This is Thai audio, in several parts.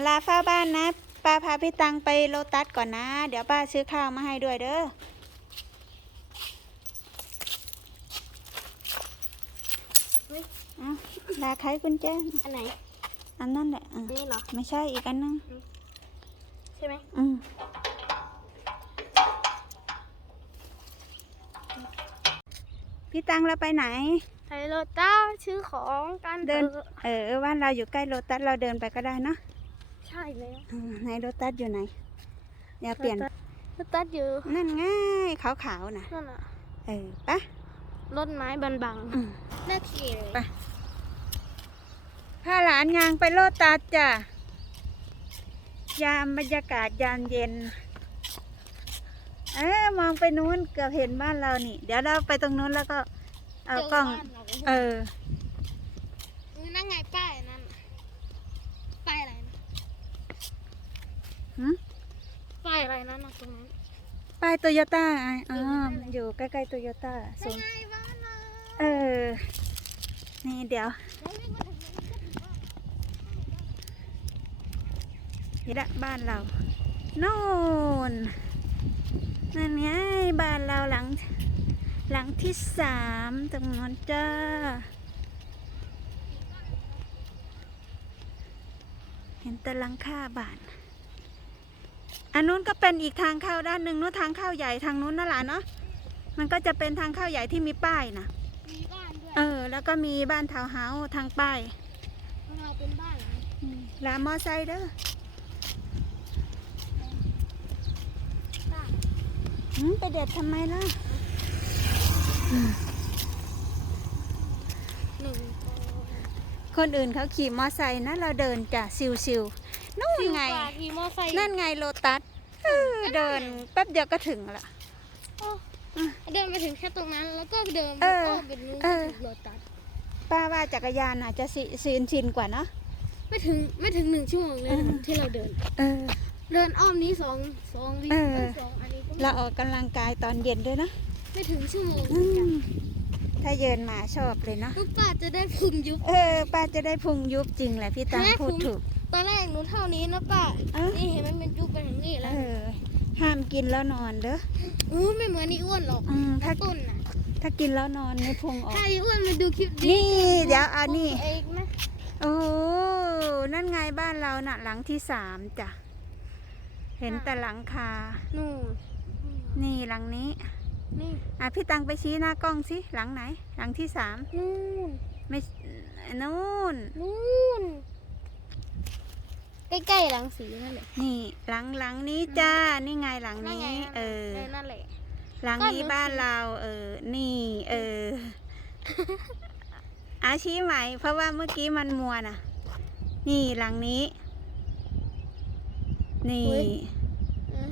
อาลาเฝ้าบ้านนะ ป้าพาพี่ตังไปโลตัสก่อนนะ เดี๋ยวป้าซื้อข้าวมาให้ด้วยเด้อเฮ้ยเอาลาไขกุญแจ อันไหน อันนั่นแหละอะนี่เหรอ ไม่ใช่อีกอันนึง ใช่ไหมอืมพี่ตังเราไปไหนไทยโรต้าชื่อของกันเดิน ถอะ เออ บ้านเราอยู่ใกล้โลตัสเราเดินไปก็ได้เนาะ ใช่แล้วอืมในโลตัสอยู่ไหนอย่าเปลี่ยนโรต้าอยู่นั่นง่ายขาวๆนะนั่นน่ะเออปะรถไม้บันบังอืม น่าขี่เลยไป พาหลานยางไปโลตัสจ้ะ ยามบรรยากาศยามเย็น เออมองไปนู้นเกือบเห็นบ้านเรานี่ เดี๋ยวเราไปตรงนู้นแล้วก็เอากล้อง เออ นั่งไงป้ายนั่นป้ายอะไรนะ หืมป้ายอะไรนั่นน่ะตรงนั้นป้ายโตโยต้าอ๋อเออนั่นแหละอยู่ใกล้ๆโตโยต้าสูนั่งงไงบ้านเราเออ นี่เดี๋ยวแล้ววิ่งมาถึงนี้ก็ถึงบ้านนี่ละบ้านเราโน่นนั่นไงบ้านเราหลัง หลังที่สามตรงนั้นจ้าเห็นแต่หลังคาบ้าน อันนู้นก็เป็นอีกทางเข้าด้านหนึ่งนู้นทางเข้าใหญ่ทางนู้นนั่นแหละเนาะมันก็จะเป็นทางเข้าใหญ่ที่มีป้ายนะมีบ้านด้วยเออ แล้วก็มีบ้านทาวน์เฮาส์ทางป้ายของเราเป็นบ้านเหรออืมลามอไซค์เด้อบ้านหืมไปเด็ดทำไมล่ะหนึ่งคนอื่นเขาขี่มอไซค์นะเราเดินจ้ะซิวๆ นู่นไงกว่าขี่มอไซค์นั่นไงโลตัสเออเดินแป๊บเดียวก็ถึงละ โอ้เดินไปถึงแค่ตรงนั้น แล้วก็เดินเอออ้อมเป็นนู้นเออ ถึงโรตัสป้าว่าจักรยานอาจจะสิชินชินกว่าเนาะ ไม่ถึงไม่ถึงหนึ่งชั่วโมงเลยนะเออที่เราเดิน เออ เดินอ้อมนี้สองสองวิเออเออสองอันนี้ก็ไม่เราออกกำลังกายตอนเย็นด้วยนะไม่ถึงชั่วโมงอืมถ้าเยินมาชอบเลยเนาะ ลูกป้าจะได้พุงยุบ เออป้าจะได้พุงยุบจริงแหละพี่ตังแม่พูดพุงถูก ตอนแรกหนูเท่านี้นะป้าเอ้า นี่เห็นมันเป็นยุบไปถึงนี่เอแล้วอ ห้ามกินแล้วนอนเด้ออู้ไม่เหมือนนี่อ้วนหรอกอืมถ้าต้นน่ะถ้ากินแล้วนอนไม่พุงออก ถ้าอีอ้วนมาดูคลิปนี่เดี๋ยวเอานี่เองนะโอ้โหนั่นไงบ้านเราน่ะ หลังที่สามจ้ะ เห็นแต่หลังคา นู่นนี่หลังนี้ นี่อะพี่ตังไปชี้หน้ากล้องสิ หลังไหน หลังที่สามนู่นไม่นู่นนู่น ใกล้ๆหลังสีนั่นแหละ นี่หลังหลังนี้จ้า นี่ไงหลังนั่นนี้ ไงเออ นั่นแหละ หลังนี้ก็หนูบ้านชี้เรา เออ นี่ เออ อาชี้ใหม่เพราะว่าเมื่อกี้มันมัวน่ะ นี่หลังนี้ นี่ อุ๊ยเออ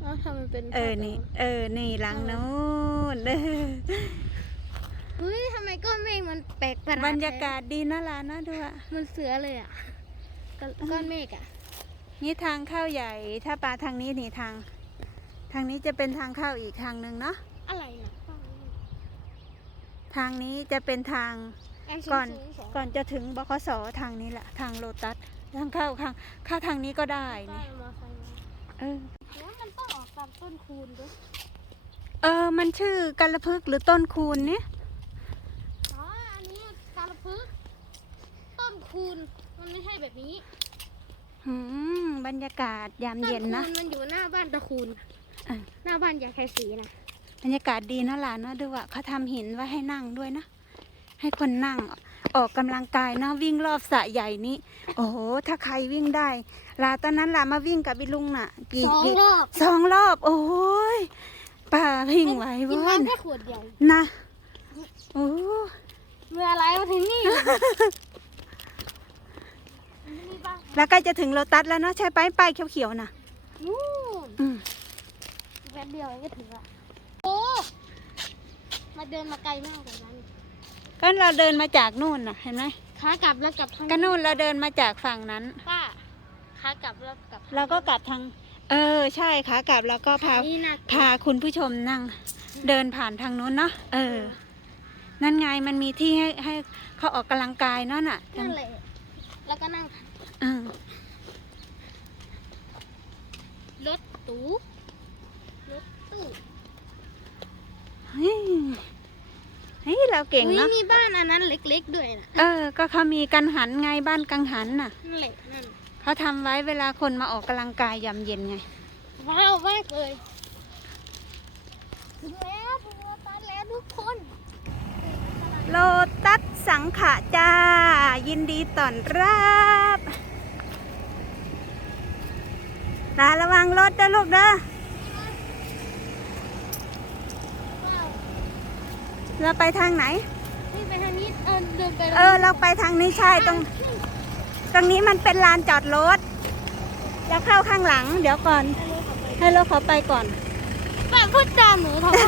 เอาทำมันเป็นเออ นี่ เออ นี่หลังนู้นเออเฮ้ยทำไมก้อนเมฆมันแปลกประหลาดบรรยากาศดีนะล่ะนะด้วยแท้มันเสือเลยอะ ก้อนก้อนเมฆอะ นี่ทางเข้าใหญ่ ถ้าปลาทางนี้นี่ทาง ทางนี้จะเป็นทางเข้าอีกทางหนึ่งเนาะ อะไรนะทางนี้จะเป็นทางอันสูก่อนงๆสองก่อนจะถึงบคสทางนี้แหละทางโลตัสทางเข้าทางเข้าทางนี้ก็ได้ป้านี่ยมอไซค์มาเออแล้วมันต้องออกตามต้นคูณด้วยเออ มันชื่อกัลพึกษ์หรือต้นคูณเนี่ยอ๋อ อันนี้การพึกษ์ต้นคูณ มันไม่ใช่แบบนี้หืมบรรยากาศยามต้นเย็นคูนะณมันอยู่หน้าบ้านตะคูณเออหน้าบ้านยายแคสีนะบรรยากาศดีนะล่ะนะดูว่าเขาทำหินไว้ให้นั่งด้วยนะ ให้คนนั่งออกกำลังกายนะวิ่งรอบสระใหญ่นี้ โอ้โห ถ้าใครวิ่งได้ลาตอนนั้นล่ะมาวิ่งกับบิลุงน่ะกี่สองกี่รอบสองรอบ โอ้ยป่าวิ่งไหวกินวอนน้ำแค่ขวดใหญ่นะโอ้ เมื่ออะไรมาถึงนี่ นี่บ้านแล้วใกล้จะถึงโลตัสแล้วเนาะใช่ไปป้ายเขียวๆน่ะนู่นอืมแป๊บเดียวเองก็ถึงละโอ้มาเดินมาไกลมากกว่านั้นก็เราเดินมาจากนู่นน่ะเห็นไหมขากลับแล้วกลับทางก็นู่นเราเดินมาจากฝั่งนั้น ป้าขากลับแล้วกลับทงเราก็กลับทาง เออใช่ขากลับเราก็พานี่นะพาคุณผู้ชมนั่ง เดินผ่านทางนู้นเนาะเออ นั่นไงมันมีที่ให้ให้เขาออกกำลังกายเนาะน่ะ นั่นแหละแล้วก็นั่ง เออตู้รถตู้เฮ้ยเฮ้ยเราเก่งอุ๊ยเนาะมีบ้านอันนั้นเล็กๆด้วยนะเออ ก็เขามีกังหันไงบ้านกังหันน่ะนั่นแหละนั่นเขาทำไว้เวลาคนมาออกกำลังกายยามเย็นไง ว้าวมากเลยถึงแล้วถึงโลตัสแล้วทุกคนโลตัสสังขะจ้า ยินดีต้อนรับ ลาระวังรถเด้อลูกเด้อว้าวเราไปทางไหน นี่ไปทางนี้เออเดินไปเออ เราไปทางนี้ใช่ตรง ตรงนี้มันเป็นลานจอดรถจะเข้าข้างหลัง เดี๋ยวก่อน ให้รถเขาไปก่อนแบบพูดจาหนูทำไม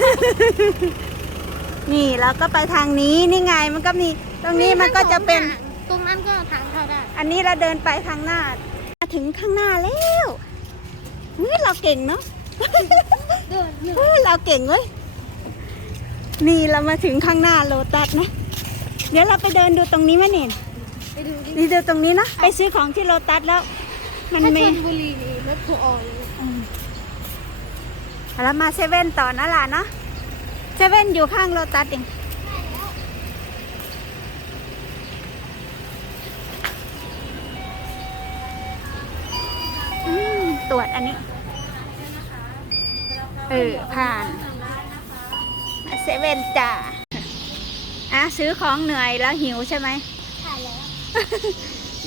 นี่เราก็ไปทางนี้นี่ไงมันก็มี ตรงนี้มันก็จะเป็น ตรงนั้นก็ทางเข้าได้ อันนี้เราเดินไปทางหน้ามาถึงข้างหน้าแล้วเฮ้ยเราเก่งเนาะเดินหนึ่งเฮ้ยเราเก่งเว้ย นี่เรามาถึงข้างหน้าโลตัสนะ เดี๋ยวเราไปเดินดูตรงนี้ไหมเนี่ยไปดูดินี่ดูตรงนี้นะ ไปซื้อของที่โลตัสแล้ว มันถ้าชมีลบุรีนี่รถทัวร์ออกเลยอืมแล้วมาเซเว่นต่อนะล่ะเนาะเซเว่นอยู่ข้างโลตัสเอง อืมตรวจอันนี้ เออ ผ่านมาเซเว่นจ้าอะซื้อของเหนื่อยแล้วหิวใช่ไหมถ่ายแล้ว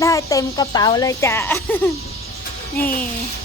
ได้เต็มกระเป๋าเลยจ้ะ นี่เ